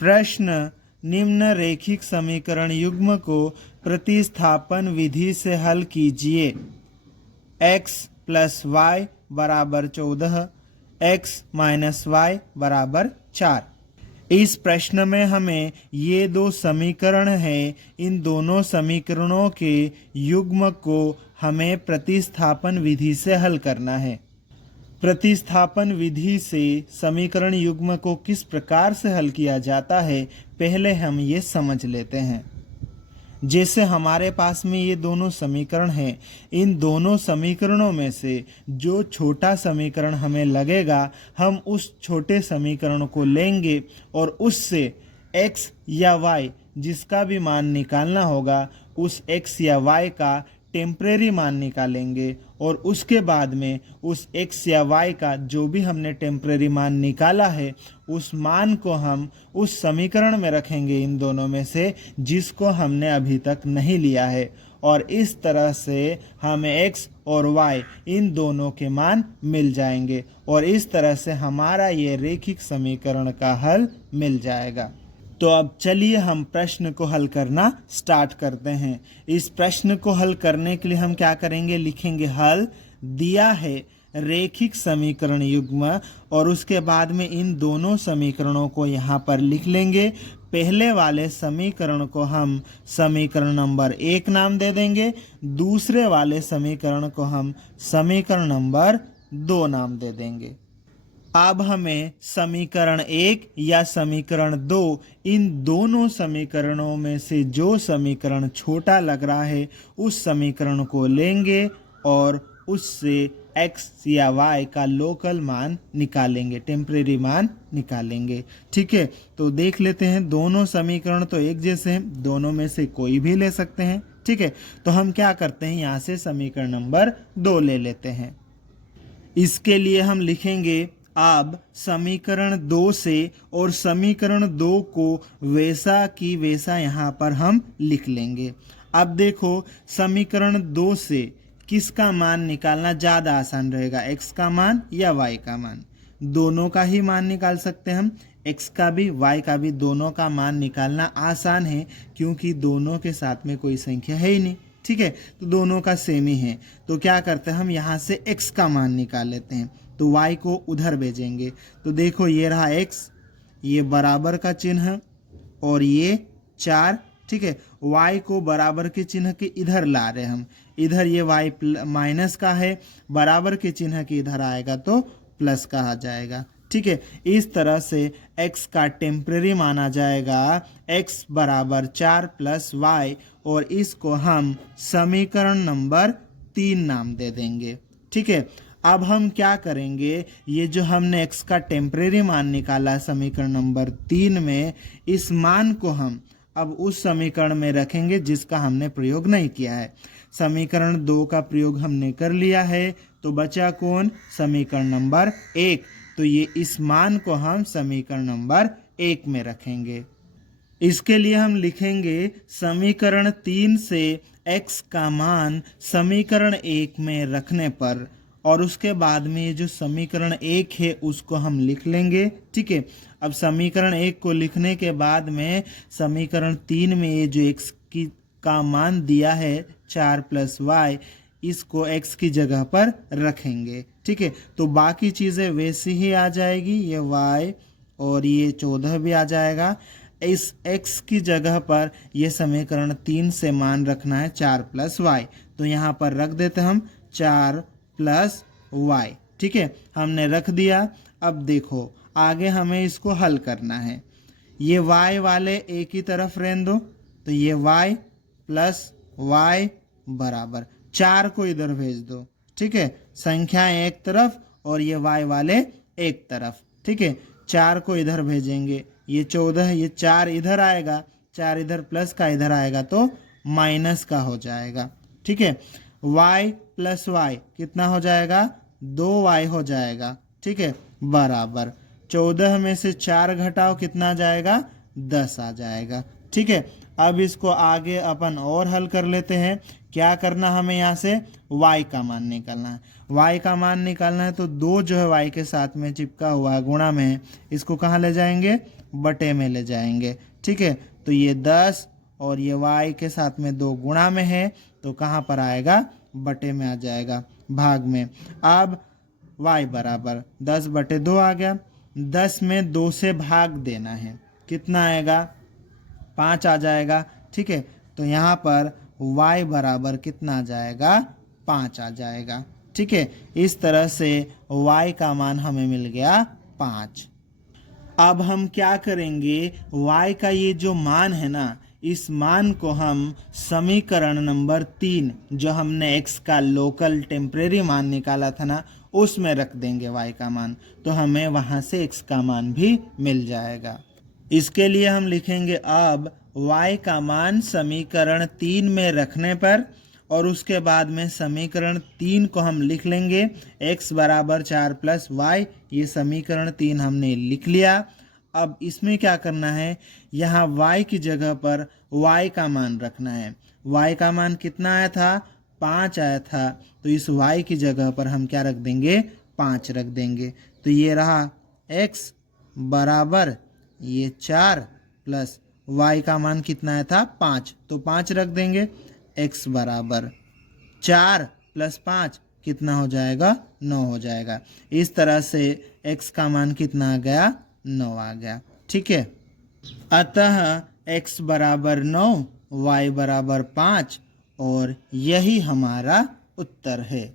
प्रश्न, निम्न रेखिक समीकरण युग्म को प्रतिस्थापन विधि से हल कीजिए। x प्लस वाई बराबर 14, x माइनस वाई बराबर 4। इस प्रश्न में हमें ये दो समीकरण हैं, इन दोनों समीकरणों के युग्म को हमें प्रतिस्थापन विधि से हल करना है। प्रतिस्थापन विधि से समीकरण युग्म को किस प्रकार से हल किया जाता है, पहले हम ये समझ लेते हैं। जैसे हमारे पास में ये दोनों समीकरण हैं, इन दोनों समीकरणों में से जो छोटा समीकरण हमें लगेगा, हम उस छोटे समीकरण को लेंगे और उससे x या y जिसका भी मान निकालना होगा, उस x या y का टेम्परेरी मान निकालेंगे और उसके बाद में उस x या y का जो भी हमने टेम्परेरी मान निकाला है, उस मान को हम उस समीकरण में रखेंगे इन दोनों में से जिसको हमने अभी तक नहीं लिया है, और इस तरह से हमें x और y इन दोनों के मान मिल जाएंगे और इस तरह से हमारा ये रेखिक समीकरण का हल मिल जाएगा। तो अब चलिए हम प्रश्न को हल करना स्टार्ट करते हैं। इस प्रश्न को हल करने के लिए हम क्या करेंगे, लिखेंगे हल। दिया है रेखिक समीकरण युग्म और उसके बाद में इन दोनों समीकरणों को यहाँ पर लिख लेंगे। पहले वाले समीकरण को हम समीकरण नंबर 1 नाम दे देंगे, दूसरे वाले समीकरण को हम समीकरण नंबर 2 नाम दे देंगे। अब हमें समीकरण 1 या समीकरण 2, इन दोनों समीकरणों में से जो समीकरण छोटा लग रहा है उस समीकरण को लेंगे और उससे x या y का लोकल मान निकालेंगे, टेम्परेरी मान निकालेंगे। ठीक है, तो देख लेते हैं। दोनों समीकरण तो एक जैसे हैं, दोनों में से कोई भी ले सकते हैं। ठीक है, तो हम क्या करते हैं, यहाँ से समीकरण नंबर 2 ले लेते हैं। इसके लिए हम लिखेंगे अब समीकरण 2 से, और समीकरण 2 को वैसा की वैसा यहाँ पर हम लिख लेंगे। अब देखो, समीकरण 2 से किसका मान निकालना ज़्यादा आसान रहेगा, x का मान या y का मान? दोनों का ही मान निकाल सकते हैं हम, x का भी y का भी, दोनों का मान निकालना आसान है क्योंकि दोनों के साथ में कोई संख्या है ही नहीं। ठीक है, तो दोनों का सेम ही है। तो क्या करते हैं, हम यहाँ से x का मान निकाल लेते हैं, तो y को उधर भेजेंगे। तो देखो ये रहा x, ये बराबर का चिन्ह और ये 4। ठीक है, y को बराबर के चिन्ह के इधर ला रहे हम, इधर ये y माइनस का है, बराबर के चिन्ह के इधर आएगा तो प्लस का आ जाएगा। ठीक है, इस तरह से x का टेम्परेरी माना जाएगा x बराबर 4 प्लस y, और इसको हम समीकरण नंबर 3 नाम दे देंगे। ठीक है, अब हम क्या करेंगे, ये जो हमने x का टेम्परेरी मान निकाला समीकरण नंबर 3 में, इस मान को हम अब उस समीकरण में रखेंगे जिसका हमने प्रयोग नहीं किया है। समीकरण 2 का प्रयोग हमने कर लिया है, तो बचा कौन, समीकरण नंबर 1। तो ये इस मान को हम समीकरण नंबर 1 में रखेंगे। इसके लिए हम लिखेंगे समीकरण 3 से x का मान समीकरण 1 में रखने पर, और उसके बाद में ये जो समीकरण 1 है उसको हम लिख लेंगे। ठीक है, अब समीकरण 1 को लिखने के बाद में समीकरण 3 में ये जो x का मान दिया है 4 प्लस y, इसको x की जगह पर रखेंगे। ठीक है, तो बाकी चीज़ें वैसी ही आ जाएगी, ये y और ये 14 भी आ जाएगा। इस x की जगह पर ये समीकरण 3 से मान रखना है 4 प्लस y, तो यहाँ पर रख देते हम 4 प्लस y। ठीक है, हमने रख दिया। अब देखो आगे हमें इसको हल करना है। ये y वाले एक ही तरफ रहने दो, तो ये y प्लस y बराबर 4 को इधर भेज दो। ठीक है, संख्याएं एक तरफ और ये y वाले एक तरफ। ठीक है, 4 को इधर भेजेंगे, ये 14, ये 4 इधर आएगा, 4 इधर प्लस का इधर आएगा तो माइनस का हो जाएगा। ठीक है, y प्लस y कितना हो जाएगा, 2y हो जाएगा। ठीक है, बराबर 14 में से 4 घटाओ कितना आ जाएगा, 10 आ जाएगा। ठीक है, अब इसको आगे अपन और हल कर लेते हैं। क्या करना, हमें यहाँ से y का मान निकालना है। y का मान निकालना है तो 2 जो है y के साथ में चिपका हुआ है, गुणा में है, इसको कहाँ ले जाएंगे, बटे में ले जाएंगे। ठीक है, तो ये 10 और ये y के साथ में 2 गुणा में है, तो कहाँ पर आएगा, बटे में आ जाएगा, भाग में। अब y बराबर 10/2 आ गया। 10 में 2 से भाग देना है, कितना आएगा, 5 आ जाएगा। ठीक है, तो यहाँ पर y बराबर कितना आ जाएगा, 5 आ जाएगा। ठीक है, इस तरह से y का मान हमें मिल गया 5। अब हम क्या करेंगे, y का ये जो मान है ना, इस मान को हम समीकरण नंबर 3 जो हमने x का लोकल टेम्परेरी मान निकाला था ना, उसमें रख देंगे y का मान, तो हमें वहाँ से x का मान भी मिल जाएगा। इसके लिए हम लिखेंगे अब y का मान समीकरण 3 में रखने पर, और उसके बाद में समीकरण 3 को हम लिख लेंगे x बराबर 4 + y। ये समीकरण 3 हमने लिख लिया। अब इसमें क्या करना है, यहाँ y की जगह पर y का मान रखना है। y का मान कितना आया था, 5 आया था, तो इस y की जगह पर हम क्या रख देंगे, 5 रख देंगे। तो ये रहा x बराबर ये 4 + y का मान कितना आया था, 5, तो 5 रख देंगे। x बराबर 4 + 5 कितना हो जाएगा, 9 हो जाएगा। इस तरह से x का मान कितना आ गया, 9 आ गया। ठीक है, अतः x बराबर 9, y बराबर 5, और यही हमारा उत्तर है।